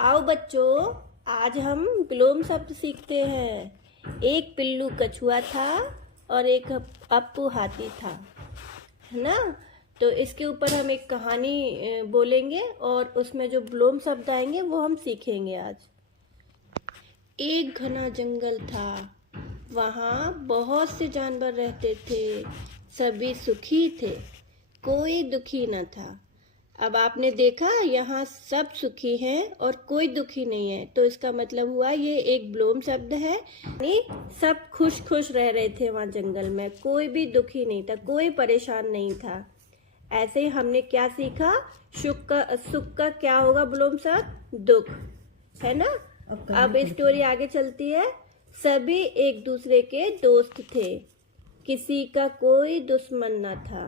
आओ बच्चों, आज हम विलोम शब्द सीखते हैं। एक पिल्लू कछुआ था और एक अप्पू हाथी था, है ना। तो इसके ऊपर हम एक कहानी बोलेंगे और उसमें जो विलोम शब्द आएंगे वो हम सीखेंगे आज। एक घना जंगल था, वहाँ बहुत से जानवर रहते थे। सभी सुखी थे, कोई दुखी न था। अब आपने देखा यहाँ सब सुखी हैं और कोई दुखी नहीं है, तो इसका मतलब हुआ ये एक विलोम शब्द है। यानी सब खुश खुश रह रहे थे वहाँ जंगल में, कोई भी दुखी नहीं था, कोई परेशान नहीं था। ऐसे ही हमने क्या सीखा, सुख का क्या होगा विलोम शब्द? दुख, है ना। अब स्टोरी आगे चलती है। सभी एक दूसरे के दोस्त थे, किसी का कोई दुश्मन न था।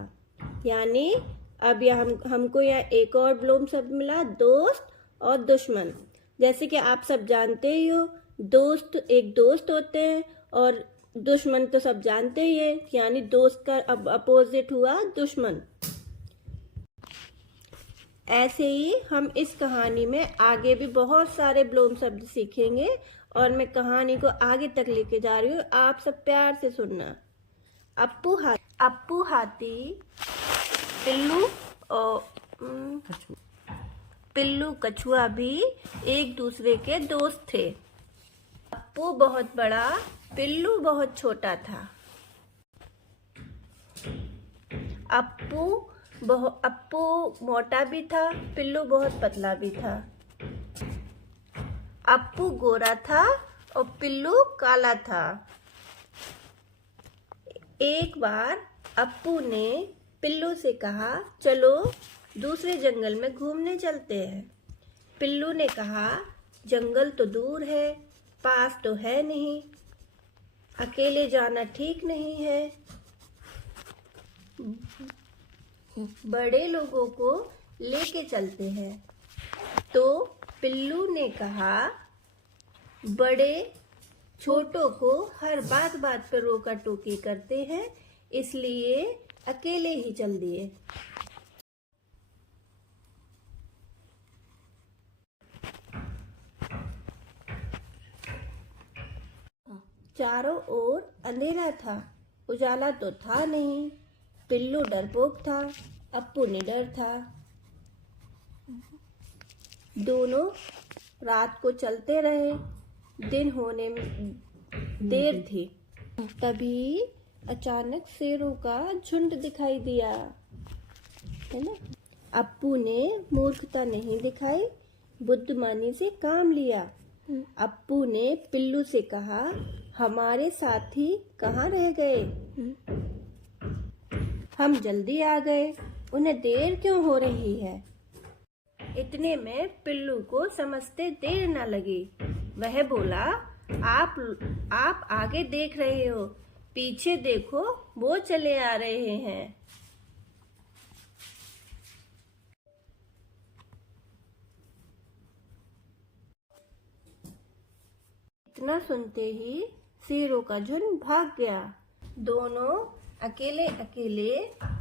यानी अब हमको यहाँ एक और विलोम शब्द मिला, दोस्त और दुश्मन। जैसे कि आप सब जानते ही हो, दोस्त एक दोस्त होते हैं और दुश्मन तो सब जानते ही हैं, यानी दोस्त का अब अपोजिट हुआ दुश्मन। ऐसे ही हम इस कहानी में आगे भी बहुत सारे विलोम शब्द सीखेंगे और मैं कहानी को आगे तक लेके जा रही हूँ, आप सब प्यार से सुनना। अप्पू हाथी पिल्लू कछुआ भी एक दूसरे के दोस्त थे। अप्पू बहुत बड़ा, पिल्लू बहुत छोटा था। अप्पू मोटा भी था, पिल्लू बहुत पतला भी था। अप्पू गोरा था और पिल्लू काला था। एक बार अप्पू ने पिल्लू से कहा, चलो दूसरे जंगल में घूमने चलते हैं। पिल्लू ने कहा, जंगल तो दूर है, पास तो है नहीं, अकेले जाना ठीक नहीं है। बड़े लोगों को लेके चलते हैं। तो पिल्लू ने कहा, बड़े छोटों को हर बात बात पर रोका टोकी करते हैं, इसलिए अकेले ही चल दिए। चारों ओर अंधेरा था, उजाला तो था नहीं। पिल्लू डरपोक था, अप्पू निडर था। दोनों रात को चलते रहे, दिन होने में देर थी। तभी अचानक शेरों का झुंड दिखाई दिया, है ना। अप्पू ने मूर्खता नहीं दिखाई, बुद्धिमानी से काम लिया। अप्पू ने पिल्लू से कहा, हमारे साथी कहाँ रह गए? हम जल्दी आ गए, उन्हें देर क्यों हो रही है? इतने में पिल्लू को समझते देर न लगी। वह बोला, आप आगे देख रहे हो, पीछे देखो, वो चले आ रहे हैं। इतना सुनते ही शेरों का झुंड भाग गया। दोनों अकेले अकेले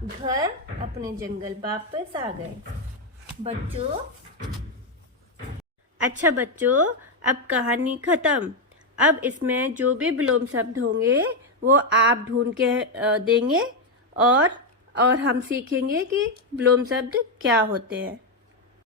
घर अपने जंगल वापस आ गए। अच्छा बच्चों, अब कहानी खत्म। अब इसमें जो भी विलोम शब्द होंगे वो आप ढूंढ के देंगे और हम सीखेंगे कि विलोम शब्द क्या होते हैं।